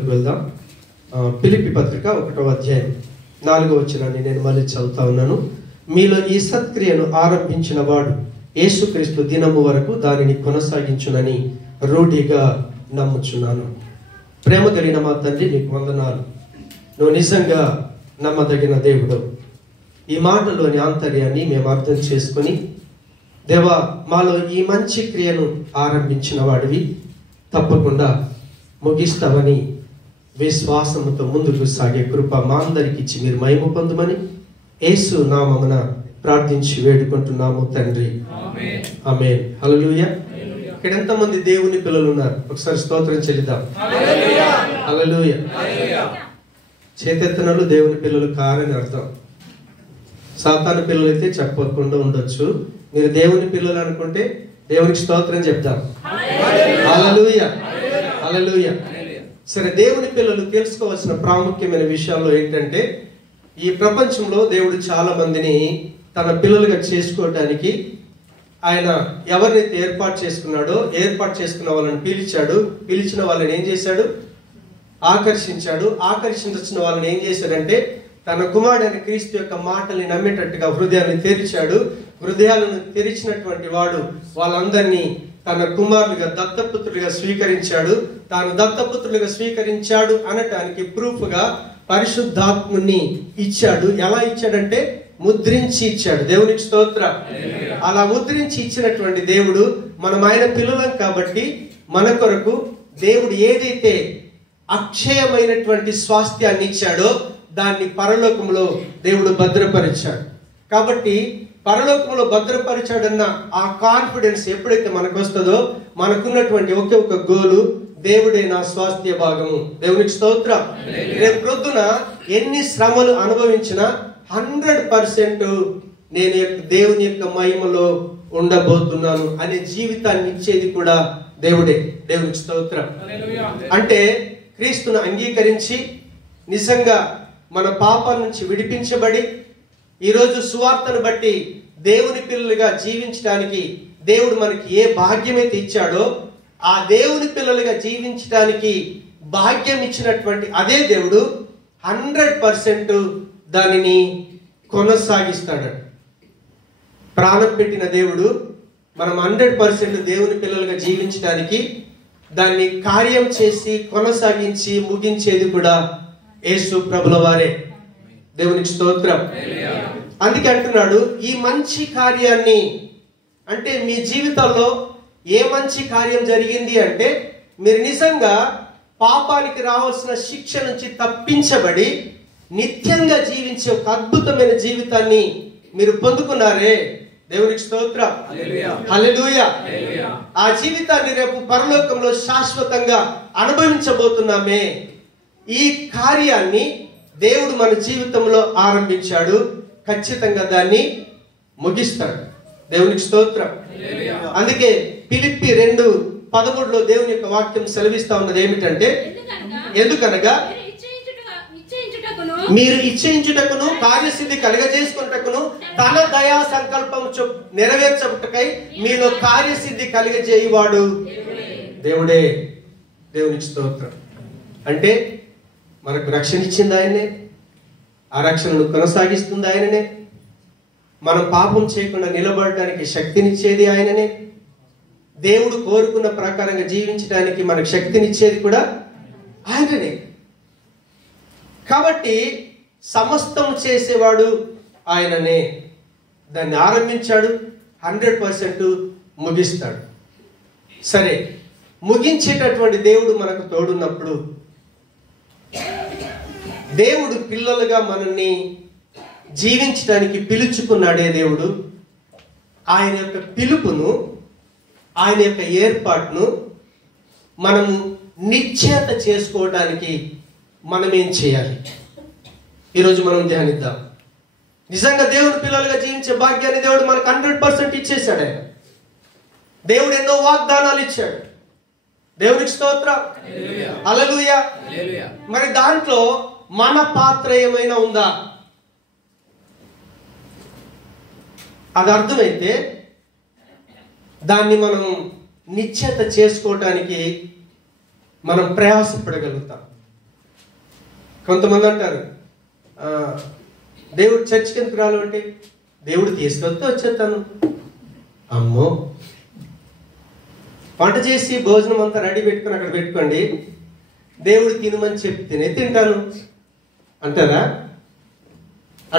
వాక్యంలోకి వెళ్దాం. ఫిలిప్పీ పత్రిక 1వ అధ్యాయం 4వ వచనాన్ని నేను మళ్ళీ చదువుతా ఉన్నాను. మీలో ఈ సత్క్రియను ఆరంభించిన వాడు యేసుక్రీస్తు దినము వరకు దానిని కొనసాగించునని రూఢిగా నమ్ముచున్నాను. ప్రేమ కలిగిన మా తండ్రి, నీకు వందనాలు. నువ్వు నిజంగా నమ్మదగిన దేవుడు. ఈ మాటలోని ఆంతర్యాన్ని మేము అర్థం చేసుకుని, దేవా, మాలో ఈ మంచి క్రియను ఆరంభించిన వాడివి, తప్పకుండా ముగిస్తావని విశ్వాసముతో ముందుకు సాగే కృప మా అందరికి ఇచ్చి మీరు మహిమ పొందమని యేసు నామమున ప్రార్థించి వేడుకుంటున్నాము తండ్రి, ఆమేన్. హల్లెలూయా. ఇక్కడ ఎంతమంది దేవుని పిల్లలు ఉన్నారు? ఒకసారి స్తోత్రం చెల్లిద్దాం. హల్లెలూయా. చేతెత్తనలు దేవుని పిల్లలు కారని అర్థం. సాతాను పిల్లలు అయితే చెప్పకుండా ఉండొచ్చు. మీరు దేవుని పిల్లలు అనుకుంటే దేవునికి స్తోత్రం చెప్తాం. హల్లెలూయా, హల్లెలూయా. సరే, దేవుని పిల్లలు తెలుసుకోవాల్సిన ప్రాముఖ్యమైన విషయాల్లో ఏంటంటే, ఈ ప్రపంచంలో దేవుడు చాలా మందిని తన పిల్లలుగా చేసుకోవటానికి ఆయన ఎవరినైతే ఏర్పాటు చేసుకున్నాడో, ఏర్పాటు చేసుకున్న వాళ్ళని పిలిచాడు. పిలిచిన వాళ్ళని ఏం చేశాడు? ఆకర్షించాడు. ఆకర్షించిన వాళ్ళని ఏం చేశాడంటే, తన కుమారుడైన క్రీస్తు యొక్క మాటల్ని నమ్మేటట్టుగా హృదయాన్ని తెరిచాడు. హృదయాలను తెరిచినటువంటి వాడు వాళ్ళందరినీ తన కుమారులుగా, దత్తపుత్రులుగా స్వీకరించాడు. తాను దత్తపుత్రులుగా స్వీకరించాడు అనటానికి ప్రూఫ్ గా పరిశుద్ధాత్ముని ఇచ్చాడు. ఎలా ఇచ్చాడంటే ముద్రించి ఇచ్చాడు. దేవునికి స్తోత్రం. అలా ముద్రించి ఇచ్చినటువంటి దేవుడు మనం ఆయన పిల్లలం కాబట్టి మన కొరకు దేవుడు ఏదైతే అక్షయమైనటువంటి స్వాస్థ్యాన్ని ఇచ్చాడో దాన్ని పరలోకంలో దేవుడు భద్రపరిచాడు. కాబట్టి పరలోకంలో భద్రపరిచాడన్న ఆ కాన్ఫిడెన్స్ ఎప్పుడైతే మనకు వస్తుందో, మనకున్నటువంటి ఒకే ఒక గోలు, దేవుడే నా స్వాస్థ్య భాగము. దేవునికి స్తోత్రం. రేపు ప్రొద్దున ఎన్ని శ్రమలు అనుభవించినా 100% నేను దేవుని యొక్క మహిమలో ఉండబోతున్నాను అనే జీవితాన్ని ఇచ్చేది కూడా దేవుడే. దేవునికి స్తోత్రం. అంటే క్రీస్తును అంగీకరించి నిజంగా మన పాపాల నుంచి విడిపించబడి ఈరోజు సువార్తను బట్టి దేవుని పిల్లలుగా జీవించడానికి దేవుడు మనకి ఏ భాగ్యమైతే ఇచ్చాడో, ఆ దేవుని పిల్లలుగా జీవించడానికి భాగ్యం ఇచ్చినటువంటి అదే దేవుడు 100% దానిని కొనసాగిస్తాడు. ప్రాణం పెట్టిన దేవుడు మనం 100% దేవుని పిల్లలుగా జీవించడానికి దాన్ని కార్యం చేసి కొనసాగించి ముగించేది కూడా యేసు ప్రభుల వారే. దేవునికి స్తోత్రం. అందుకే అంటున్నాడు, ఈ మంచి కార్యాన్ని, అంటే మీ జీవితంలో ఏ మంచి కార్యం జరిగింది అంటే, మీరు నిజంగా పాపానికి రావాల్సిన శిక్ష నుంచి తప్పించబడి నిత్యంగా జీవించే ఒక అద్భుతమైన జీవితాన్ని మీరు పొందుకున్నారే. దేవునికి స్తోత్రం. హల్లెలూయా. ఆ జీవితాన్ని రేపు పరలోకంలో శాశ్వతంగా అనుభవించబోతున్నామే. ఈ కార్యాన్ని దేవుడు మన జీవితంలో ఆరంభించాడు, ఖచ్చితంగా దాన్ని ముగిస్తాడు. దేవునికి స్తోత్రం. అందుకే ఫిలిప్పీ 2:13 దేవుని యొక్క వాక్యం సెలవిస్తా ఉన్నది ఏమిటంటే, ఎందుకనగా మీరు ఇచ్చేయించుటకును కార్యసిద్ధి కలుగజేసుకున్నటకును తన దయా సంకల్పం నెరవేర్చటకై మీలో కార్యసిద్ధి కలుగజేయువాడు దేవుడే. దేవునికి స్తోత్రం. అంటే మనకు రక్షణ ఇచ్చింది ఆయనే, ఆ రక్షణను కొనసాగిస్తుంది ఆయననే, మనం పాపం చేయకుండా నిలబడటానికి శక్తినిచ్చేది ఆయననే, దేవుడు కోరుకున్న ప్రకారంగా జీవించడానికి మనకు శక్తినిచ్చేది కూడా ఆయననే. కాబట్టి సమస్తం చేసేవాడు ఆయననే. దాన్ని ఆరంభించాడు, 100% ముగిస్తాడు. సరే, ముగించేటటువంటి దేవుడు మనకు తోడున్నప్పుడు, దేవుడు పిల్లలుగా మనల్ని జీవించడానికి పిలుచుకున్నాడే దేవుడు, ఆయన యొక్క పిలుపును, ఆయన యొక్క ఏర్పాటును మనము నిశ్చేత చేసుకోవడానికి మనం ఏం చేయాలి? ఈరోజు మనం ధ్యానిద్దాం. నిజంగా దేవుని పిల్లలుగా జీవించే భాగ్యాన్ని దేవుడు మనకు 100% ఇచ్చేశాడు. ఆయన దేవుడు ఎన్నో వాగ్దానాలు ఇచ్చాడు. దేవునికి స్తోత్రం. హల్లెలూయా. మరి దాంట్లో మన పాత్ర ఏమైనా ఉందా? అది అర్థమైతే దాన్ని మనం నిశ్చేత చేసుకోవటానికి మనం ప్రయాసపడగలుగుతాం. కొంతమంది అంటారు, దేవుడు చర్చికి ఎందుకు రాలు అంటే, దేవుడు తీసుకొస్తే వచ్చేస్తాను. అమ్మో, వంట చేసి భోజనం అంతా రెడీ పెట్టుకొని అక్కడ పెట్టుకోండి, దేవుడు తినమని చెప్తేనే తింటాను అంటారా?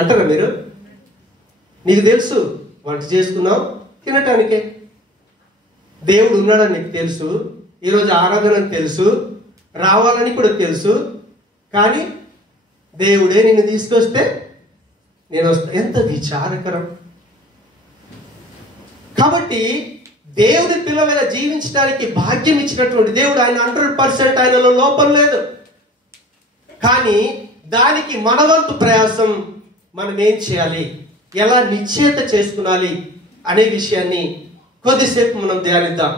అంటారా మీరు? నీకు తెలుసు వంట చేసుకున్నావు తినటానికే. దేవుడు ఉన్నాడని నీకు తెలుసు, ఈరోజు ఆరాధన అని తెలుసు, రావాలని కూడా తెలుసు, కానీ దేవుడే నిన్ను తీసుకొస్తే నేను వస్తా. ఎంత విచారకరం. కాబట్టి దేవుడి పిల్లలుగా జీవించడానికి భాగ్యం ఇచ్చినటువంటి దేవుడు, ఆయన 100% ఆయనలో లోపం లేదు. కానీ దానికి మనవంతు ప్రయాసం మనం ఏం చేయాలి, ఎలా నిశ్చయత చేసుకునాలి అనే విషయాన్ని కొద్దిసేపు మనం ధ్యానిద్దాం.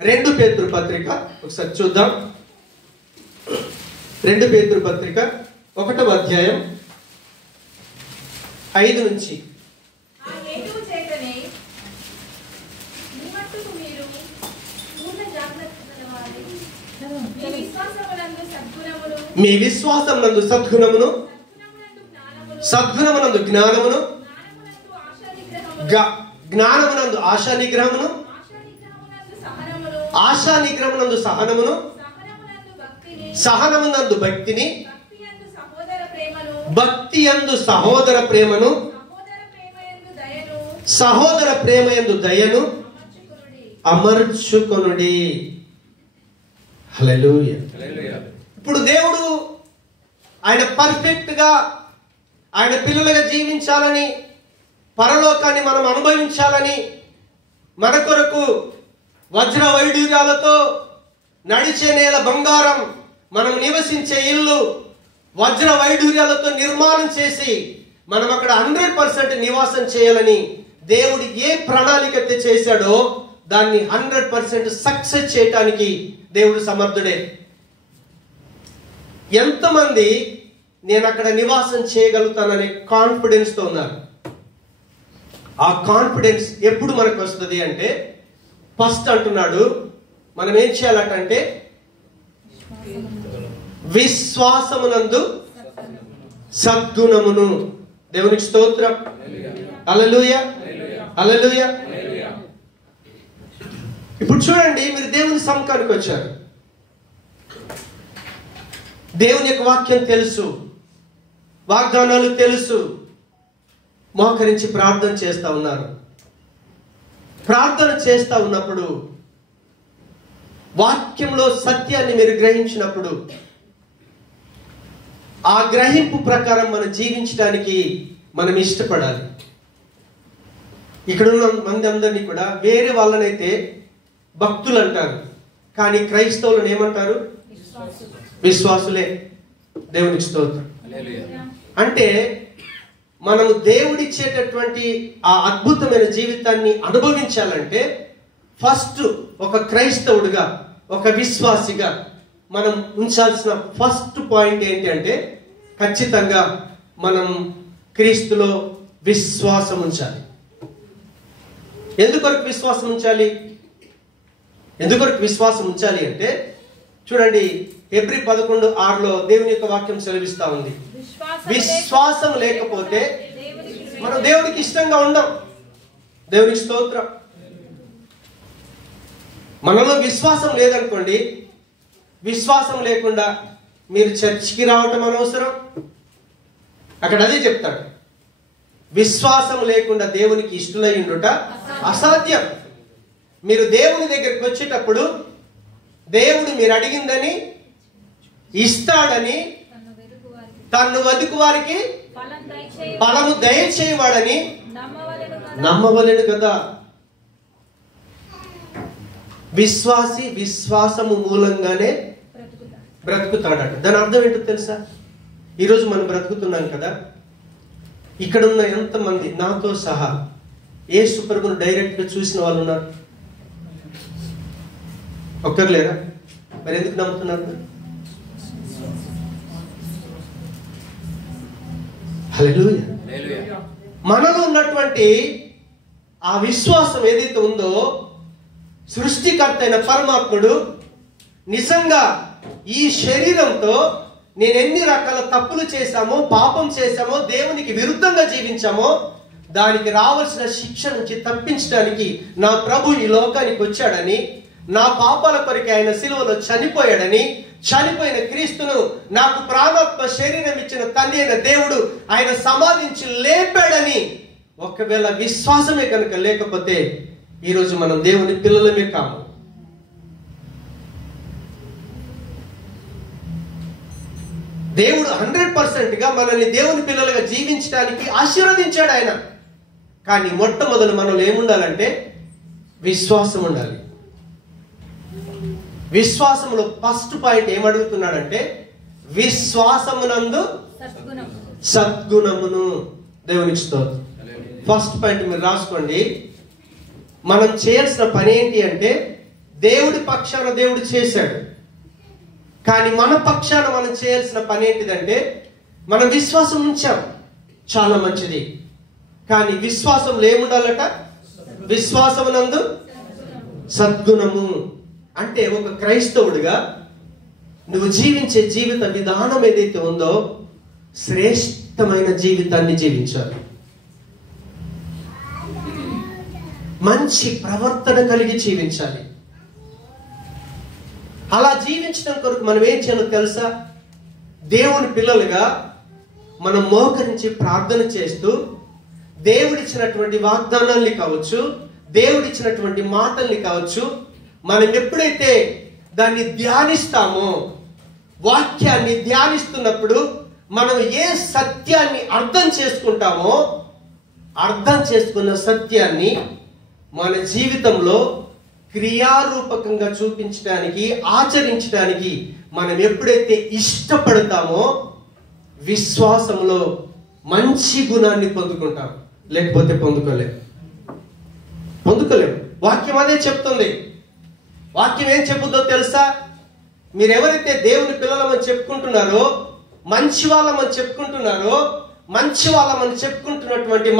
2 పేతురు పత్రిక ఒకసారి చూద్దాం. 2 పేతురు పత్రిక 1వ అధ్యాయం 5 నుంచి. మీ విశ్వాసం నందు సద్గుణమును, సద్గుణమునందు జ్ఞానమును, జ్ఞానమునందు ఆశా నిగ్రహమును, ఆశా నిగ్రహమునందు సహనమును, సహనమునందు భక్తిని, భక్తి యందు సహోదర ప్రేమను, సహోదర ప్రేమ యందు దయను అమర్చుకొనుడి. హల్లెలూయా. ఇప్పుడు దేవుడు ఆయన పర్ఫెక్ట్ గా ఆయన పిల్లలుగా జీవించాలని, పరలోకాన్ని మనం అనుభవించాలని, మన కొరకు వజ్ర వైడూర్యాలతో నడిచే నేల బంగారం, మనం నివసించే ఇల్లు వజ్ర వైడూర్యాలతో నిర్మాణం చేసి మనం అక్కడ 100% నివాసం చేయాలని దేవుడు ఏ ప్రణాళిక చేశాడో దాన్ని 100% సక్సెస్ చేయటానికి దేవుడు సమర్థుడే. ఎంతమంది నేను అక్కడ నివాసం చేయగలుగుతాననే కాన్ఫిడెన్స్ తో ఉన్నారు? ఆ కాన్ఫిడెన్స్ ఎప్పుడు మనకు వస్తుంది అంటే, ఫస్ట్ అంటున్నాడు మనం ఏం చేయాలంటే, విశ్వాసమునందు సద్గుణమును. దేవునికి స్తోత్రం. హల్లెలూయా, హల్లెలూయా. ఇప్పుడు చూడండి, మీరు దేవుని సముఖానికి వచ్చారు, దేవుని యొక్క వాక్యం తెలుసు, వాగ్దానాలు తెలుసు, మోకరించి ప్రార్థన చేస్తా ఉన్నారు. ప్రార్థన చేస్తా ఉన్నప్పుడు వాక్యంలో సత్యాన్ని మీరు గ్రహించినప్పుడు ఆ గ్రహింపు ప్రకారం మనం జీవించడానికి మనం ఇష్టపడాలి. ఇక్కడున్న మంది అందరినీ కూడా వేరే వాళ్ళనైతే భక్తులు అంటారు, కానీ క్రైస్తవులను ఏమంటారు? విశ్వాసులే. దేవునికి స్తోత్రం. అంటే మనము దేవుడిచ్చేటటువంటి ఆ అద్భుతమైన జీవితాన్ని అనుభవించాలంటే ఫస్ట్ ఒక క్రైస్తవుడిగా, ఒక విశ్వాసిగా మనం ఉంచాల్సిన ఫస్ట్ పాయింట్ ఏంటి అంటే, ఖచ్చితంగా మనం క్రీస్తులో విశ్వాసం ఉంచాలి. ఎందుకొరకు విశ్వాసం ఉంచాలి? ఎందుకొరకు విశ్వాసం ఉంచాలి అంటే, చూడండి, హెబ్రీ 11:6 దేవుని యొక్క వాక్యం సెలవిస్తా ఉంది, విశ్వాసం లేకపోతే మనం దేవుడికి ఇష్టంగా ఉండం. దేవునికి స్తోత్రం. మనలో విశ్వాసం లేదనుకోండి, విశ్వాసం లేకుండా మీరు చర్చికి రావటం అనవసరం. అక్కడ అదే చెప్తాడు, విశ్వాసం లేకుండా దేవునికి ఇష్టలై ఉండుట అసాధ్యం. మీరు దేవుని దగ్గరికి వచ్చేటప్పుడు దేవుడు మీరు అడిగిందని ఇస్తాడని, తన్ను వెదుకు వారికి ఫలము దయచేయవాడని నమ్మవలెను కదా. విశ్వాసి విశ్వాసము మూలంగానే బ్రతుకుతాడట. దాని అర్థం ఏంటో తెలుసా? ఈరోజు మనం బ్రతుకుతున్నాం కదా, ఇక్కడ ఉన్న ఎంతమంది నాతో సహా యేసు ప్రభువును డైరెక్ట్ గా చూసిన వాళ్ళు ఉన్నారు? ఒక్కరు లేరా? మరి ఎందుకు నమ్ముతున్నారు? హల్లెలూయా. మనలో ఉన్నటువంటి ఆ విశ్వాసం ఏదైతే ఉందో, సృష్టికర్త అయిన పరమాత్ముడు నిజంగా ఈ శరీరంతో నేను ఎన్ని రకాల తప్పులు చేశామో, పాపం చేశామో, దేవునికి విరుద్ధంగా జీవించామో, దానికి రావాల్సిన శిక్ష నుంచి తప్పించడానికి నా ప్రభు ఈ లోకానికి వచ్చాడని, నా పాపాల కొరకు ఆయన సిలువలో చనిపోయాడని, చనిపోయిన క్రీస్తును నాకు ప్రాణాత్మ శరీరం ఇచ్చిన తండ్రి అయిన దేవుడు ఆయన సమాధించి లేపాడని ఒకవేళ విశ్వాసమే కనుక లేకపోతే ఈరోజు మనం దేవుని పిల్లలమే కాము. దేవుడు 100%గా మనల్ని దేవుని పిల్లలుగా జీవించడానికి ఆశీర్వదించాడు ఆయన. కానీ మొట్టమొదలు మనలో ఏముండాలంటే విశ్వాసం ఉండాలి. విశ్వాసంలో ఫస్ట్ పాయింట్ ఏమడుగుతున్నాడంటే విశ్వాసమునందు సద్గుణమును. దేవునికి స్తోత్రం. ఫస్ట్ పాయింట్ మీరు రాసుకోండి. మనం చేయాల్సిన పని ఏంటి అంటే దేవుడి పక్షాన దేవుడు చేశాడు, కానీ మన పక్షాన మనం చేయాల్సిన పని ఏంటిదంటే మనం విశ్వాసం ఉంచాం, చాలా మంచిది. కానీ విశ్వాసంలో ఏముండాలట? విశ్వాసమునందు సద్గుణము. అంటే ఒక క్రైస్తవుడిగా నువ్వు జీవించే జీవిత విధానం ఏదైతే ఉందో శ్రేష్టమైన జీవితాన్ని జీవించాలి. మంచి ప్రవర్తన కలిగి జీవించాలి. అలా జీవించడం కొరకు మనం ఏం చేయాలో తెలుసా? దేవుని పిల్లలుగా మనం మోకరించి ప్రార్థన చేస్తూ దేవుడిచ్చినటువంటి వాగ్దానాల్ని కావచ్చు, దేవుడిచ్చినటువంటి మాటల్ని కావచ్చు, మనం ఎప్పుడైతే దాన్ని ధ్యానిస్తామో, వాక్యాన్ని ధ్యానిస్తున్నప్పుడు మనం ఏ సత్యాన్ని అర్థం చేసుకుంటామో, అర్థం చేసుకున్న సత్యాన్ని మన జీవితంలో క్రియారూపకంగా చూపించడానికి, ఆచరించడానికి మనం ఎప్పుడైతే ఇష్టపడతామో విశ్వాసంలో మంచి గుణాన్ని పొందుకుంటాం. లేకపోతే పొందుకోలేం. వాక్యం అదే చెప్తుంది. వాక్యం ఏం చెప్పుద్దో తెలుసా? మీరెవరైతే దేవుని పిల్లలమని చెప్పుకుంటున్నారో, మంచి వాళ్ళమని చెప్పుకుంటున్నారో, మంచి వాళ్ళమని చెప్పుకుంటున్నటువంటి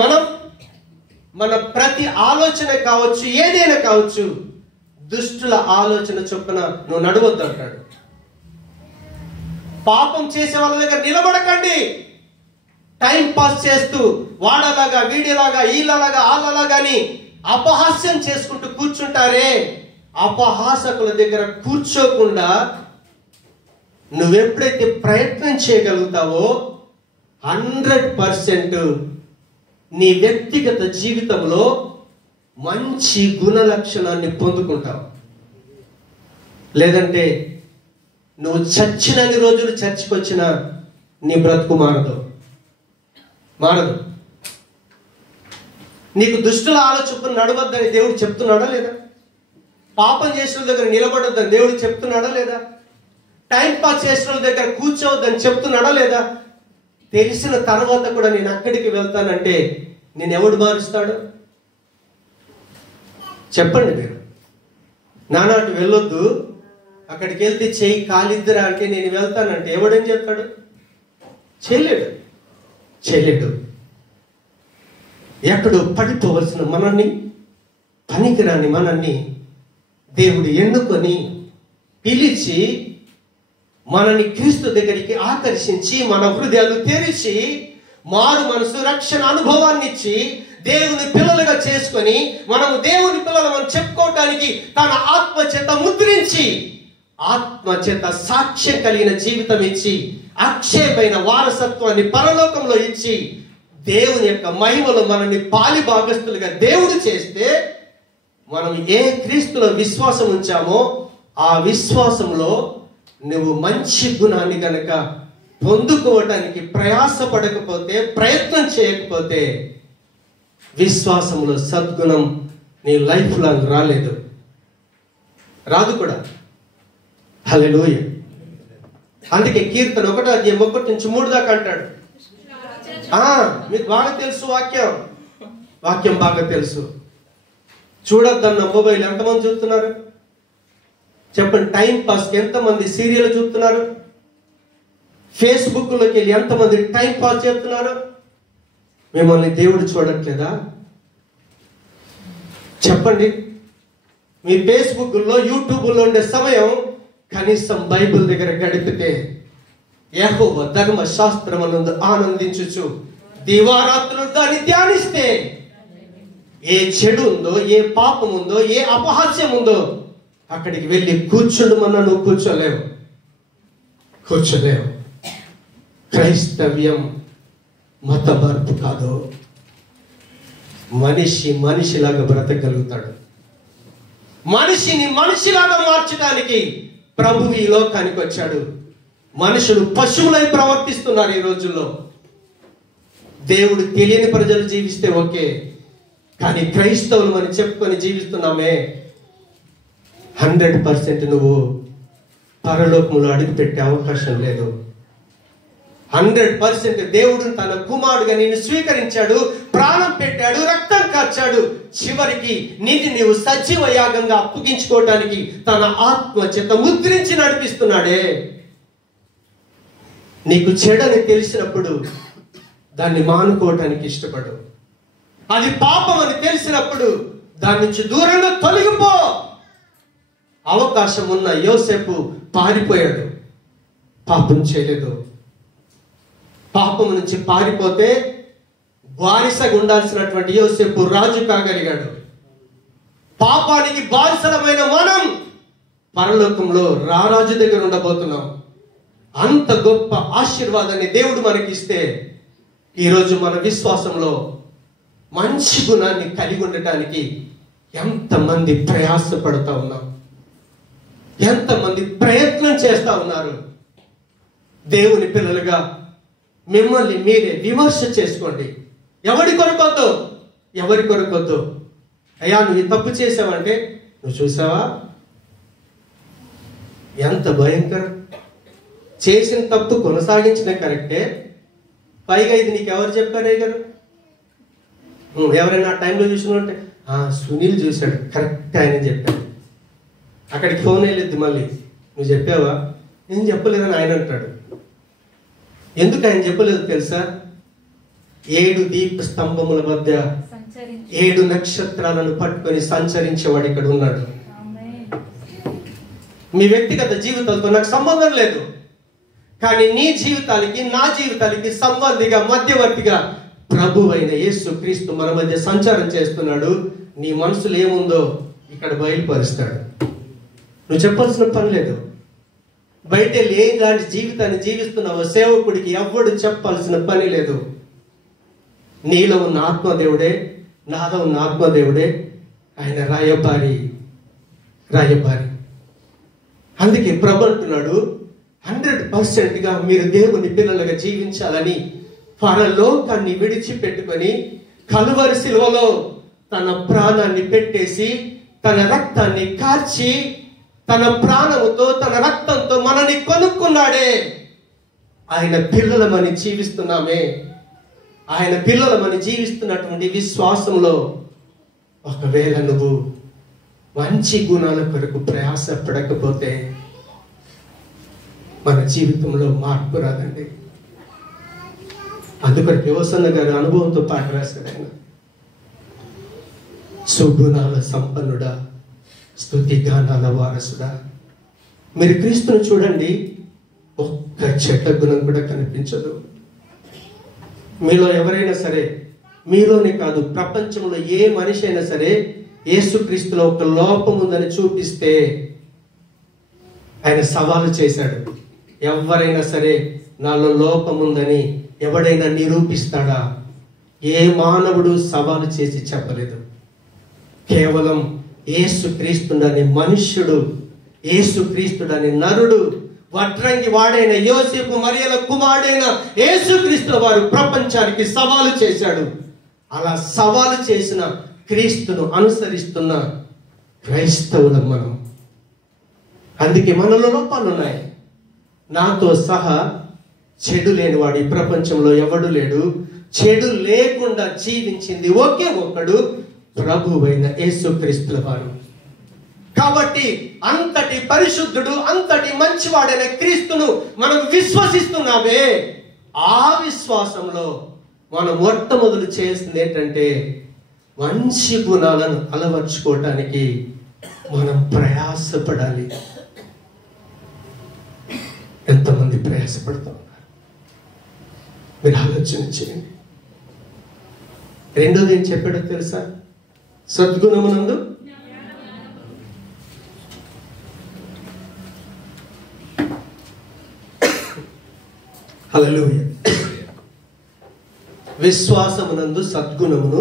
మన ప్రతి ఆలోచన కావచ్చు, ఏదైనా కావచ్చు, దుష్టుల ఆలోచన చొప్పున నువ్వు నడవద్దు అంటాడు. పాపం చేసే వాళ్ళ దగ్గర నిలబడకండి. టైం పాస్ చేస్తూ వాడలాగా, వీడిలాగా, ఈలలాగా, ఆలలాగాని అపహాస్యం చేసుకుంటూ కూర్చుంటారే, అపహాసకుల దగ్గర కూర్చోకుండా నువ్వెప్పుడైతే ప్రయత్నం చేయగలుగుతావో 100% నీ వ్యక్తిగత జీవితంలో మంచి గుణ లక్షణాన్ని పొందుకుంటావు. లేదంటే నువ్వు చచ్చినన్ని రోజులు చర్చికి వచ్చినా నీ బ్రతుకు మారదు. నీకు దుష్టుల ఆలోచన నడవద్దని దేవుడు చెప్తున్నాడా లేదా? పాపం చేసిన దగ్గర నిలబడొద్దని దేవుడు చెప్తున్నాడా లేదా? టైం పాస్ చేసిన దగ్గర కూర్చోవద్దని చెప్తున్నాడా లేదా? తెలిసిన తర్వాత కూడా నేను అక్కడికి వెళ్తానంటే నేను ఎవడు మారుస్తాడు? చెప్పండి మీరు. నానాటి వెళ్ళొద్దు, అక్కడికి వెళ్తే చెయ్యి కాలిద్దరా అంటే నేను వెళ్తానంటే ఎవడేం చెప్తాడు? చేయలేడు. ఎక్కడో పడిపోవలసిన మనల్ని, పనికిరాని మనల్ని దేవుడు ఎన్నుకొని పిలిచి మనని క్రీస్తు దగ్గరికి ఆకర్షించి మన హృదయాలు తెరిచి మారు మనసు రక్షణ అనుభవాన్ని ఇచ్చి దేవుని పిల్లలుగా చేసుకొని మనము దేవుని పిల్లలు చెప్పుకోవటానికి తన ఆత్మ చేత ముద్రించి, ఆత్మ చేత సాక్ష్యం కలిగిన జీవితం ఇచ్చి, అక్షయమైన వారసత్వాన్ని పరలోకంలో ఇచ్చి దేవుని యొక్క మహిమలో మనల్ని పాలి భాగస్తులుగా దేవుడు చేస్తే మనం ఏ క్రీస్తులో విశ్వాసం ఉంచామో ఆ విశ్వాసంలో నువ్వు మంచి గుణాన్ని గనక పొందుకోవటానికి ప్రయాసపడకపోతే, ప్రయత్నం చేయకపోతే విశ్వాసంలో సద్గుణం నీ లైఫ్ లాంగ్ రాదు కూడా. హల్లెలూయా. అందుకే కీర్తన 1:1-3 దాకా అంటాడు. మీకు బాగా తెలుసు వాక్యం బాగా తెలుసు. చూడొద్దన్న మొబైల్ ఎంతమంది చూస్తున్నారు చెప్పండి? టైం పాస్కి ఎంతమంది సీరియల్ చూస్తున్నారు? ఫేస్బుక్ లోకి వెళ్ళి ఎంతమంది టైం పాస్ చేస్తున్నారు? మిమ్మల్ని దేవుడు చూడట్లేదా? చెప్పండి. మీ ఫేస్బుక్ లో, యూట్యూబ్ లో ఉండే సమయం కనీసం బైబిల్ దగ్గర గడిపితే యెహోవా ధర్మశాస్త్రమునందు ఆనందించుచు దివారాత్రులు దాన్ని ధ్యానిస్తే ఏ చెడు ఉందో, ఏ పాపం ఉందో, ఏ అపహాస్యం ఉందో అక్కడికి వెళ్ళి కూర్చోడమన్నా నువ్వు కూర్చోలేవు. క్రైస్తవ్యం మత మార్పు కాదు. మనిషిలాగా బ్రతకగలుగుతాడు. మనిషిని మనిషిలాగా మార్చడానికి ప్రభువు ఈ లోకానికి వచ్చాడు. మనుషులు పశువులై ప్రవర్తిస్తున్నారు ఈ రోజుల్లో. దేవుడు తెలియని ప్రజలు జీవిస్తే ఓకే, కానీ క్రైస్తవులు అని చెప్పుకొని జీవిస్తున్నామే, 100% నువ్వు పరలోకంలో అడుగుపెట్టే అవకాశం లేదు. 100% దేవుడు తన కుమారుడుగా నిన్ను స్వీకరించాడు, ప్రాణం పెట్టాడు, రక్తం కార్చాడు. చివరికి నీవు సజీవ యాగంగా అప్పగించుకోవడానికి తన ఆత్మ చేత ముద్రించి నడిపిస్తున్నాడే. నీకు చెడని తెలిసినప్పుడు దాన్ని మానుకోవటానికి ఇష్టపడు. అది పాపం అని తెలిసినప్పుడు దాని నుంచి దూరంగా తొలగిపో. అవకాశం ఉన్న యోసేపు పారిపోయాడు, పాపం చేయలేదు. పాపం నుంచి పారిపోతే బానిసగా ఉండాల్సినటువంటి యోసేపు రాజు కాగలిగాడు. పాపానికి బానిసలమైన మనం పరలోకంలో రారాజు దగ్గర ఉండబోతున్నాం. అంత గొప్ప ఆశీర్వాదాన్ని దేవుడు మనకిస్తే ఈరోజు మన విశ్వాసంలో మంచి గుణాన్ని కలిగి ఉండటానికి ఎంతమంది ప్రయాసపడుతూ ఉన్నాం, ఎంతమంది ప్రయత్నం చేస్తూ ఉన్నారు. దేవుని పిల్లలుగా మిమ్మల్ని మీరే విమర్శ చేసుకోండి. ఎవరి కొరకొద్దు. అయ్యా నువ్వు తప్పు చేసావంటే, నువ్వు చూసావా ఎంత భయంకరం. చేసిన తప్పు కొనసాగించిన కరెక్టే, పైగా ఇది నీకు ఎవరు చెప్పారే గారు? ఎవరైనా టైంలో చూసినంటే సునీల్ చూశాడు, కరెక్ట్ ఆయన చెప్పాడు. అక్కడికి ఫోన్ వెళ్ళిద్ది, మళ్ళీ నువ్వు చెప్పావా? నేను చెప్పలేదని ఆయన అంటాడు. ఎందుకు ఆయన చెప్పలేదు తెలుసా? 7 దీప స్తంభముల మధ్య 7 నక్షత్రాలను పట్టుకొని సంచరించేవాడు ఇక్కడ ఉన్నాడు. మీ వ్యక్తిగత జీవితాలతో నాకు సంబంధం లేదు, కానీ నీ జీవితాలకి నా జీవితాలకి సంబంధిగా మధ్యవర్తిగా ప్రభు అయిన యేసు క్రీస్తు మన మధ్య సంచారం చేస్తున్నాడు. నీ మనసులో ఏముందో ఇక్కడ బయలుపరుస్తాడు. నువ్వు చెప్పాల్సిన పని లేదు. బయట ఎలాంటి జీవితాన్ని జీవిస్తున్నావో సేవకుడికి ఎవ్వడు చెప్పాల్సిన పని లేదు. నీలో ఉన్న ఆత్మదేవుడే, నాలో ఉన్న ఆత్మదేవుడే ఆయన రాయబారి. అందుకే ప్రభు అంటున్నాడు 100%గా మీరు దేవుని పిల్లలుగా జీవించాలని పరలోకాన్ని విడిచిపెట్టుకొని కలువరి శిలువలో తన ప్రాణాన్ని పెట్టేసి తన రక్తాన్ని కార్చి తన ప్రాణముతో తన రక్తంతో మనల్ని కొనుక్కున్నాడే. ఆయన పిల్లలమని జీవిస్తున్నామే. ఆయన పిల్లలమని జీవిస్తున్నటువంటి విశ్వాసంలో ఒకవేళ నువ్వు మంచి గుణాల కొరకు ప్రయాసపడకపోతే మన జీవితంలో మార్పు రాదండి. అందుకొరకు యోసన్న గారు అనుభవంతో పాట రాశాడు. ఆయన సుగుణాల సంపన్నుడా, స్తుతి గానాల వారసుడా. మీరు క్రీస్తును చూడండి, ఒక్క చెడ్డ గుణం కూడా కనిపించదు. మీలో ఎవరైనా సరే, మీలోనే కాదు ప్రపంచంలో ఏ మనిషి అయినా సరే యేసుక్రీస్తులో ఒక లోపం ఉందని చూపిస్తే ఆయన సవాలు చేశాడు. ఎవరైనా సరే నాలో లోపం ఉందని ఎవడైనా నిరూపిస్తాడా? ఏ మానవుడు సవాలు చేసి చెప్పలేదు. కేవలం యేసుక్రీస్తుడని మనుష్యుడు, యేసుక్రీస్తుడని నరుడు, వడ్రంగి వాడైన యోసేపు మరియల కుమారుడైన యేసుక్రీస్తు వారు ప్రపంచానికి సవాలు చేశాడు. అలా సవాలు చేసిన క్రీస్తును అనుసరిస్తున్న క్రైస్తవులం మనం. అందుకే మనలో లోపాలు ఉన్నాయి. నాతో సహా చెడు లేనివాడు ఈ ప్రపంచంలో ఎవడు లేడు. చెడు లేకుండా జీవించింది ఒకే ఒక్కడు, ప్రభువైన యేసుక్రీస్తుల వారు. కాబట్టి అంతటి పరిశుద్ధుడు, అంతటి మంచివాడైన క్రీస్తును మనం విశ్వసిస్తున్నామే. ఆ విశ్వాసంలో మనం మొట్టమొదలు చేసింది ఏంటంటే మంచి గుణాలను అలవర్చుకోవటానికి మనం ప్రయాసపడాలి. ఎంతమంది ప్రయాసపడతాం? మీరు ఆలోచన చేయండి. రెండోది ఏం చెప్పాడో తెలుసా? సద్గుణమునందు హల్లెలూయా. విశ్వాసమునందు సద్గుణమును,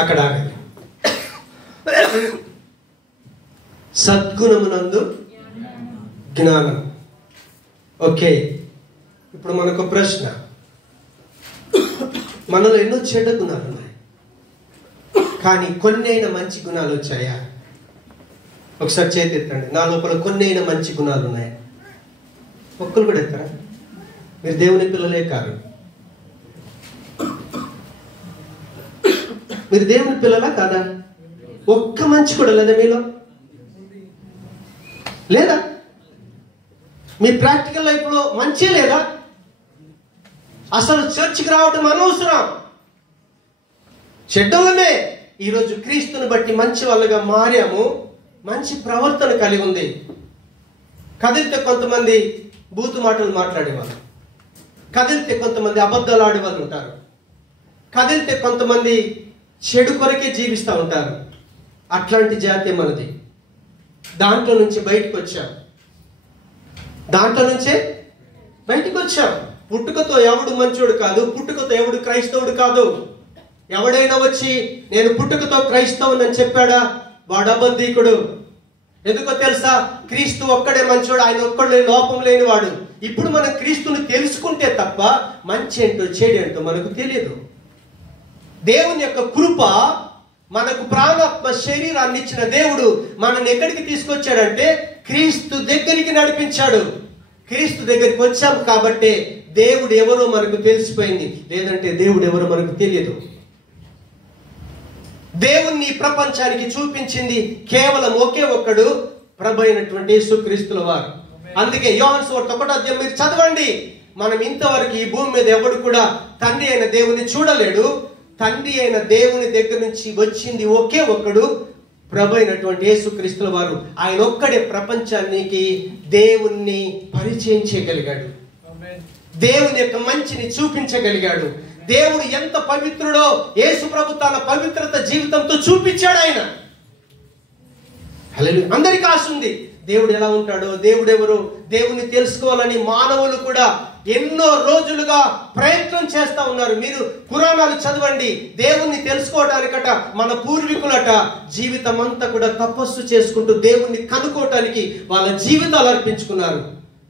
అక్కడ ఆగండి. సద్గుణమునందు జ్ఞానం. ఓకే, ఇప్పుడు మనకు ప్రశ్న, మనలో ఎన్నో చెడ్డ గుణాలు ఉన్నాయి, కానీ కొన్ని అయినా మంచి గుణాలు వచ్చాయా? ఒకసారి చేతి ఎత్తండి. నా లోపల కొన్ని అయినా మంచి గుణాలు ఉన్నాయి. ఒక్కరు కూడా ఎత్తారా? మీరు దేవుని పిల్లలే కాదు. మీరు దేవుని పిల్లలా కాదా? ఒక్క మంచి కూడా లేదా మీలో? లేదా? మీ ప్రాక్టికల్ లైఫ్లో మంచి లేదా? అసలు చర్చికి రావటం అనవసరం. చెడ్డలమే ఈరోజు క్రీస్తుని బట్టి మంచి వాళ్ళగా మారాము. మంచి ప్రవర్తన కలిగి ఉంది. కదిలితే కొంతమంది బూతు మాటలు మాట్లాడేవాళ్ళు, కదిలితే కొంతమంది అబద్ధాలు ఆడేవాళ్ళు ఉంటారు, కదిలితే కొంతమంది చెడు కొరకే జీవిస్తూ ఉంటారు. అట్లాంటి జాతి మనది. దాంట్లో నుంచి బయటకు వచ్చాం. దాంట్లో నుంచే బయటకు వచ్చాం. పుట్టుకతో ఎవడు మంచోడు కాదు, పుట్టుకతో ఎవడు క్రైస్తవుడు కాదు. ఎవడైనా వచ్చి నేను పుట్టుకతో క్రైస్తవుని చెప్పాడా, వాడు అబద్ధీకుడు. ఎందుకో తెలుసా? క్రీస్తు ఒక్కడే మంచోడు, ఆయన ఒక్కడే లోపం లేనివాడు. ఇప్పుడు మనం క్రీస్తుని తెలుసుకుంటే తప్ప మంచి ఏంటో చెడు ఏంటో మనకు తెలియదు. దేవుని యొక్క కృప, మనకు ప్రాణాత్మ శరీరాన్ని ఇచ్చిన దేవుడు మనల్ని ఎక్కడికి తీసుకొచ్చాడంటే క్రీస్తు దగ్గరికి నడిపించాడు. క్రీస్తు దగ్గరికి వచ్చాం కాబట్టి దేవుడు ఎవరో మనకు తెలిసిపోయింది, లేదంటే దేవుడు ఎవరో మనకు తెలియదు. దేవుణ్ణి ప్రపంచానికి చూపించింది కేవలం ఒకే ఒక్కడు, ప్రభు అయినటువంటి యేసుక్రీస్తుల వారు. అందుకే యోహాను సువార్త 1వ అధ్యాయం మీరు చదవండి. మనం ఇంతవరకు ఈ భూమి మీద ఎవడు కూడా తండ్రి అయిన దేవుని చూడలేడు. తండ్రి అయిన దేవుని దగ్గర నుంచి వచ్చింది ఒకే ఒక్కడు, ప్రభు అయినటువంటి యేసుక్రీస్తుల వారు. ఆయన ఒక్కడే ప్రపంచానికి దేవుణ్ణి పరిచయం చేయగలిగాడు, దేవుని యొక్క మంచిని చూపించగలిగాడు. దేవుడు ఎంత పవిత్రుడో యేసు ప్రభు తన పవిత్రత జీవితంతో చూపించాడు. ఆయన అందరికీ ఆశ ఉంది దేవుడు ఎలా ఉంటాడో, దేవుడు ఎవరు, దేవుని తెలుసుకోవాలని మానవులు కూడా ఎన్నో రోజులుగా ప్రయత్నం చేస్తా ఉన్నారు. మీరు పురాణాలు చదవండి. దేవుణ్ణి తెలుసుకోవటానికట మన పూర్వీకులట జీవితం అంతా కూడా తపస్సు చేసుకుంటూ దేవుణ్ణి కనుక్కోవటానికి వాళ్ళ జీవితాలు అర్పించుకున్నారు.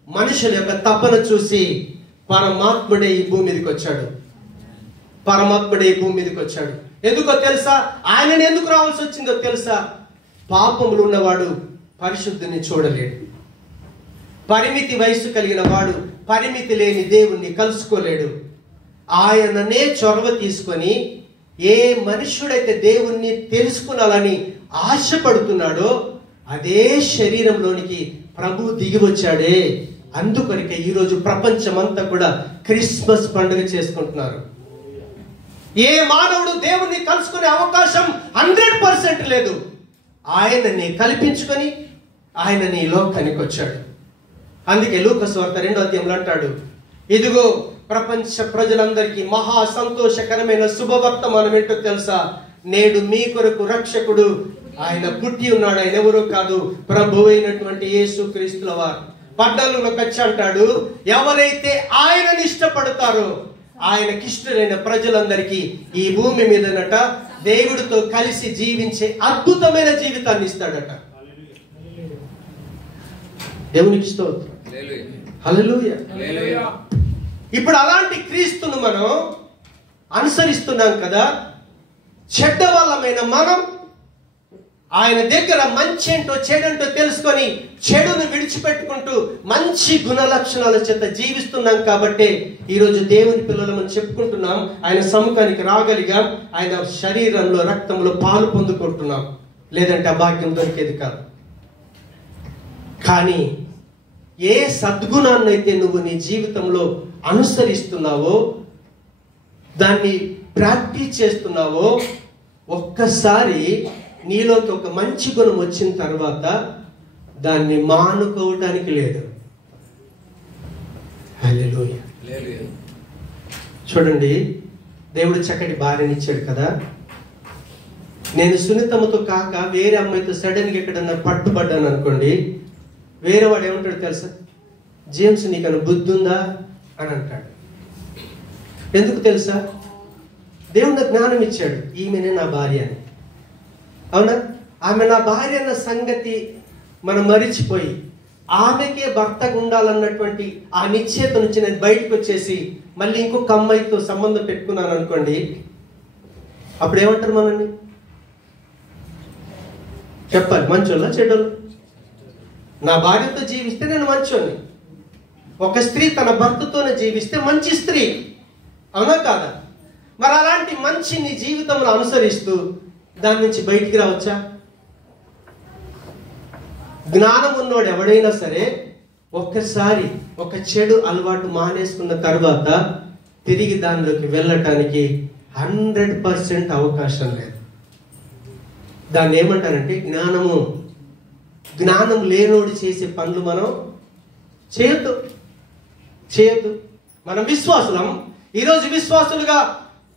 మనుషుల యొక్క తపన చూసి పరమాత్ముడే ఈ భూమి మీదకి వచ్చాడు. పరమాత్ముడే ఈ భూమి మీదకి వచ్చాడు. ఎందుకో తెలుసా? ఆయనని ఎందుకు రావాల్సి వచ్చిందో తెలుసా? పాపములు ఉన్నవాడు పరిశుద్ధిని చూడలేడు. పరిమితి వయస్సు కలిగిన వాడు పరిమితి లేని దేవుణ్ణి కలుసుకోలేడు. ఆయననే చొరవ తీసుకొని ఏ మనుష్యుడైతే దేవుణ్ణి తెలుసుకునాలని ఆశపడుతున్నాడో అదే శరీరంలోనికి ప్రభు దిగి వచ్చాడే. అందుకొరికే ఈరోజు ప్రపంచమంతా కూడా క్రిస్మస్ పండుగ చేసుకుంటున్నారు. ఏ మానవుడు దేవుణ్ణి కలుసుకునే అవకాశం 100% లేదు. ఆయనని కల్పించుకొని ఆయనని లోకానికి వచ్చాడు. అందుకే లూకా సువార్త 2వ అధ్యాయంలో అంటాడు, ఇదిగో ప్రపంచ ప్రజలందరికీ మహా సంతోషకరమైన శుభవర్తమానం ఏంటో తెలుసా? నేడు మీ కొరకు రక్షకుడు ఆయన పుట్టి ఉన్నాడు. ఆయన ఎవరో కాదు, ప్రభు అయినటువంటి యేసుక్రీస్తుల వారు. 14లోకి వచ్చి అంటాడు, ఎవరైతే ఆయనని ఇష్టపడతారో ఆయనకిష్టులైన ప్రజలందరికీ ఈ భూమి మీదనట దేవుడితో కలిసి జీవించే అద్భుతమైన జీవితాన్ని ఇస్తాడట. దేవునికి స్తోత్రం. హల్లెలూయా. ఇప్పుడు అలాంటి క్రీస్తును మనం అనుసరిస్తున్నాం కదా. చెడ్డ వాళ్ళమైన మనం ఆయన దగ్గర మంచి ఏంటో చెడంటో తెలుసుకొని చెడును విడిచిపెట్టుకుంటూ మంచి గుణ లక్షణాల చేత జీవిస్తున్నాం కాబట్టి ఈరోజు దేవుని పిల్లలమని చెప్పుకుంటున్నాం. ఆయన సముఖానికి రాగలిగాం. ఆయన శరీరంలో రక్తంలో పాలు పొందుకుంటున్నాం. లేదంటే ఆ భాగ్యం దొరికేది కాదు. కానీ ఏ సద్గుణాన్ని అయితే నువ్వు నీ జీవితంలో అనుసరిస్తున్నావో, దాన్ని ప్రాక్టీస్ చేస్తున్నావో, ఒక్కసారి నీలోకి ఒక మంచి గుణం వచ్చిన తర్వాత దాన్ని మానుకోవటానికి లేదు. హల్లెలూయా. చూడండి, దేవుడు చక్కటి భార్యనిచ్చాడు కదా. నేను సున్నితమ్మతో కాక వేరే అమ్మాయితో సడన్గా ఎక్కడన్నా పట్టుబడ్డాను అనుకోండి, వేరే వాడు ఏమంటాడు తెలుసా? జేమ్స్, నీకన్నా బుద్ధి ఉందా అని అంటాడు. ఎందుకు తెలుసా? దేవుడు నాకు జ్ఞానం ఇచ్చాడు, ఈమెనే నా భార్య అని. అవునా? ఆమె నా భార్య అన్న సంగతి మనం మరిచిపోయి ఆమెకే భర్తగా ఉండాలన్నటువంటి ఆ నిశ్చయత నుంచి నేను బయటకు వచ్చేసి మళ్ళీ ఇంకొక అమ్మాయితో సంబంధం పెట్టుకున్నాను అనుకోండి, అప్పుడు ఏమంటారు మనల్ని? చెప్పాలి, మంచోళ్ళ చెడ్డోళ్ళు? నా భార్యతో జీవిస్తే నేను మంచోని. ఒక స్త్రీ తన భర్తతోనే జీవిస్తే మంచి స్త్రీ, అవునా కాదా? మరి అలాంటి మంచి నీ జీవితంలో అనుసరిస్తూ దాని నుంచి బయటికి రావచ్చా? జ్ఞానం ఉన్నవాడు ఎవడైనా సరే ఒక్కసారి ఒక చెడు అలవాటు మానేసుకున్న తర్వాత తిరిగి దానిలోకి వెళ్ళటానికి 100% అవకాశం లేదు. దాన్ని ఏమంటారంటే జ్ఞానము. జ్ఞానం లేనోడు చేసే పనులు మనం చేయొద్దు. మనం విశ్వాసులం. ఈరోజు విశ్వాసులుగా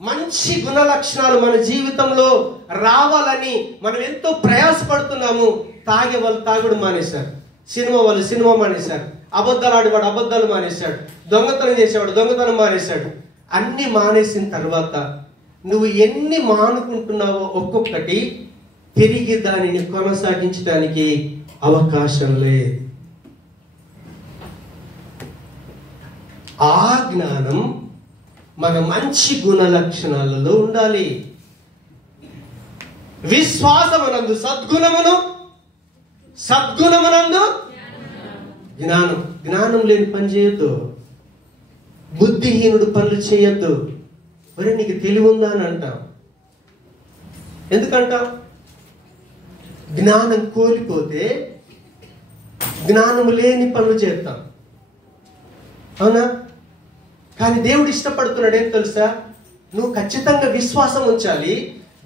మంచి గుణ లక్షణాలు మన జీవితంలో రావాలని మనం ఎంతో ప్రయాసపడుతున్నాము. తాగే వాళ్ళు తాగుడు మానేశారు, సినిమా వాళ్ళు సినిమా మానేశారు, అబద్ధాలు ఆడేవాడు అబద్ధాలు మానేశాడు, దొంగతనం చేసేవాడు దొంగతనం మానేశాడు. అన్ని మానేసిన తర్వాత నువ్వు ఎన్ని మానుకుంటున్నావో ఒక్కొక్కటి తిరిగి దానిని కొనసాగించడానికి అవకాశం లేదు. ఆ జ్ఞానం మన మంచి గుణ లక్షణాలలో ఉండాలి. విశ్వాసమునందు సద్గుణమును, సద్గుణమునందు జ్ఞానం. జ్ఞానం లేని పని చేయొద్దు. బుద్ధిహీనుడు పనులు చేయొద్దు. మరి నీకు తెలివి ఉందా అని అంటాం. ఎందుకంటాం? జ్ఞానం కోల్పోతే జ్ఞానము లేని పనులు చేస్తాం, అవునా? కానీ దేవుడు ఇష్టపడుతున్నాడు ఏం తెలుసా? నువ్వు ఖచ్చితంగా విశ్వాసం ఉంచాలి.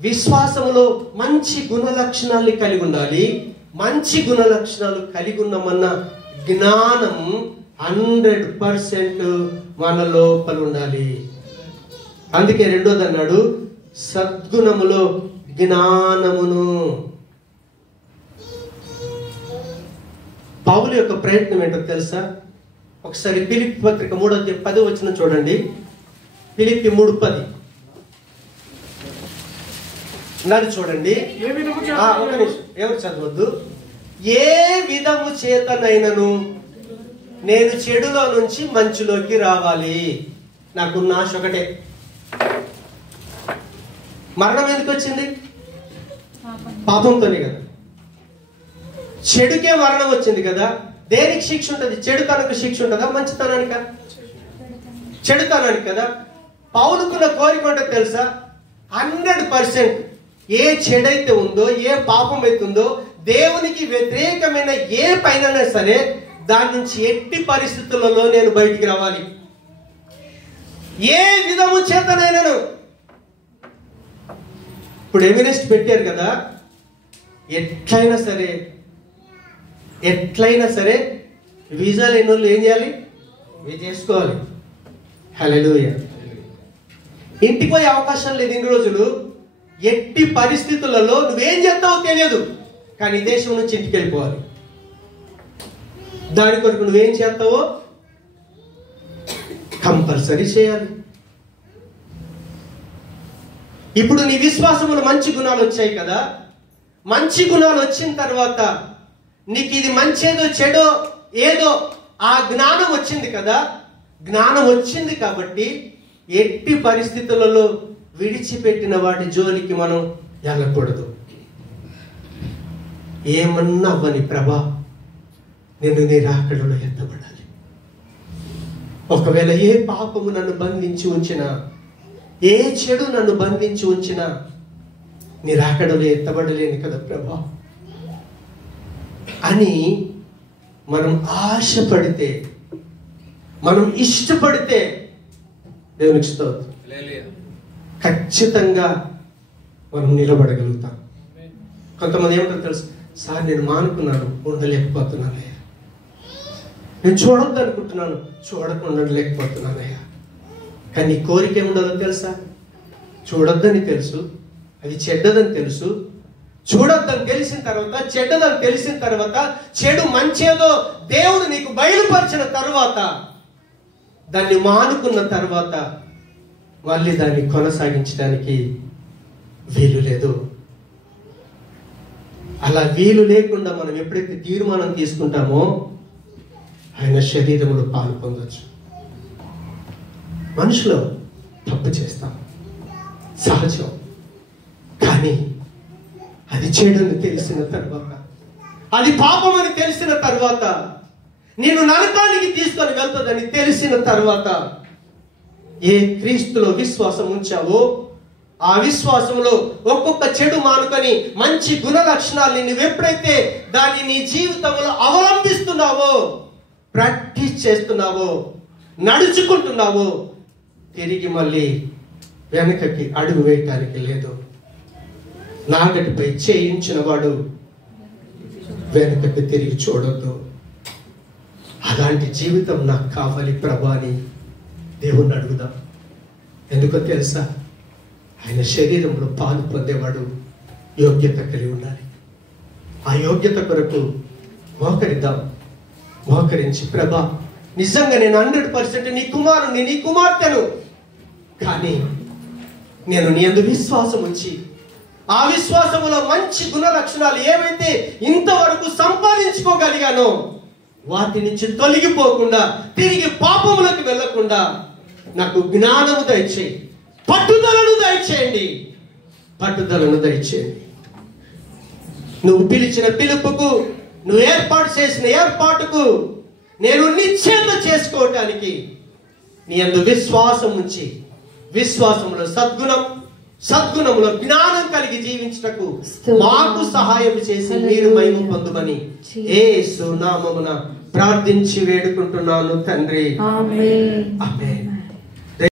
విశ్వాసములో మంచి గుణ లక్షణాలు కలిగి ఉండాలి. మంచి గుణ లక్షణాలు కలిగి ఉన్నామన్న జ్ఞానం 100% మన లోపల ఉండాలి. అందుకే రెండోది అన్నాడు, సద్గుణములో జ్ఞానమును. పౌలు యొక్క ప్రయత్నం ఏంటో తెలుసా? ఒకసారి ఫిలిప్పీ పత్రిక 3:10 చూడండి. ఫిలిప్పీ 3:10 నన్ను చూడండి. ఒక నిమిషం, ఎవరు చదవద్దు. ఏ విధము చేతనైనను నేను చెడులో నుంచి మంచులోకి రావాలి. నాకున్న ఆశ ఒకటే. మరణం ఎందుకు వచ్చింది? పాపంతోనే కదా. చెడుకే మరణం వచ్చింది కదా. దేనికి శిక్ష ఉంటుంది? చెడుతనానికి శిక్ష ఉంటుందా? మంచితనానిక? చెడుతనానికి కదా. పౌలుకున్న కోరిక ఉంటే తెలుసా? 100% ఏ చెడైతే ఉందో, ఏ పాపం అవుతుందో, దేవునికి వ్యతిరేకమైన ఏ పైన సరే దాని నుంచి ఎట్టి పరిస్థితులలో నేను బయటికి రావాలి. ఏ విధము చేతనైనను. ఇప్పుడు ఎవరెస్ట్ పెట్టారు కదా. ఎట్లయినా సరే వీసా లేని వాళ్ళు ఏం చేయాలి? ఇవి చేసుకోవాలి. హల్లెలూయా. ఇంటికి పోయే అవకాశం లేదు ఇన్ని రోజులు. ఎట్టి పరిస్థితులలో నువ్వేం చేస్తావో తెలియదు, కానీ దేశం నుంచి ఇంటికి వెళ్ళిపోవాలి. దాని కొరకు నువ్వేం చేస్తావో కంపల్సరీ చేయాలి. ఇప్పుడు నీ విశ్వాసములో మంచి గుణాలు వచ్చాయి కదా. మంచి గుణాలు వచ్చిన తర్వాత నీకు ఇది మంచేదో చెడో ఏదో ఆ జ్ఞానం వచ్చింది కదా. జ్ఞానం వచ్చింది కాబట్టి ఎట్టి పరిస్థితులలో విడిచిపెట్టిన వాటి జోలికి మనం వెళ్ళకూడదు. ఏమన్నా అవ్వని ప్రభా, నేను నీ రాకడలో ఎత్తబడాలి. ఒకవేళ ఏ పాపము నన్ను బంధించి ఉంచినా, ఏ చెడు నన్ను బంధించి ఉంచినా, నీ రాకడలో ఎత్తబడలేను కదా ప్రభా అని మనం ఆశపడితే, మనం ఇష్టపడితే దేవునికి స్తోత్రం, ఖచ్చితంగా మనం నిలబడగలుగుతాం. కొంతమంది ఏమంటారు తెలుసు? సార్, నేను మానుకున్నాను, ఉండలేకపోతున్నాను. నేను చూడొద్దు అనుకుంటున్నాను, చూడకుండా లేకపోతున్నానయ్యా. కానీ నీ కోరిక ఏముండదో తెలుసా? చూడొద్దని తెలుసు, అది చెడ్డదని తెలుసు. చూడొద్దని తెలిసిన తర్వాత, చెడ్డదని తెలిసిన తర్వాత, చెడు మంచేదో దేవుడు నీకు బయలుపరిచిన తర్వాత, దాన్ని మానుకున్న తర్వాత మళ్ళీ దాన్ని కొనసాగించడానికి వీలు లేదు. అలా వీలు లేకుండా మనం ఎప్పుడైతే తీర్మానం తీసుకుంటామో ఆయన శరీరంలో పాలు పొందొచ్చు. మనుషులు తప్పు చేస్తాం, సహజం. కానీ అది చెడుని తెలిసిన తర్వాత, అది పాపం అని తెలిసిన తర్వాత, నేను నరకానికి తీసుకొని వెళ్తుందని తెలిసిన తర్వాత, ఏ క్రీస్తులో విశ్వాసం ఉంచావో ఆ విశ్వాసంలో ఒక్కొక్క చెడు మానుకొని మంచి గుణ లక్షణాలని నువ్వు ఎప్పుడైతే దాన్ని నీ జీవితంలో అవలంబిస్తున్నావో, ప్రాక్టీస్ చేస్తున్నావో, నడుచుకుంటున్నావో, తిరిగి మళ్ళీ వెనకకి అడుగు వేయటానికి లేదు. నాగటిపై చేయించిన వాడు వెనకకి తిరిగి చూడొద్దు. అలాంటి జీవితం నాకు కావాలి ప్రభా అని దేవుణ్ణి అడుగుదాం. ఎందుకో తెలుసా? ఆయన శరీరంలో పాలు పొందేవాడు యోగ్యత కలిగి ఉండాలి. ఆ యోగ్యత కొరకు మోకరిద్దాం. మోకరించి, ప్రభా నిజంగా నేను 100% నీ కుమారుని, నీ కుమార్తెను, కానీ నేను నీ యందు విశ్వాసం ఉంచి ఆ విశ్వాసములో మంచి గుణ లక్షణాలు ఏవైతే ఇంతవరకు సంపాదించుకోగలిగానో వాటి నుంచి తొలగిపోకుండా, తిరిగి పాపములకు వెళ్ళకుండా నాకు జ్ఞానము దయచేయి, పట్టుదలను దయచేయండి, పట్టుదలను దయచేయండి. నువ్వు పిలిచిన పిలుపుకు, నువ్వు ఏర్పాటు చేసిన ఏర్పాటుకు నేను నిశ్చయత చేసుకోవటానికి నీ యందు విశ్వాసం ఉంచి, విశ్వాసంలో సద్గుణం, సద్గుణంలో జ్ఞానం కలిగి జీవించుటకు మాకు సహాయం చేసి మీరు మహిమ పొందుమని యేసు నామమున ప్రార్థించి వేడుకుంటున్నాను తండ్రి. ఆమేన్. ఆమేన్.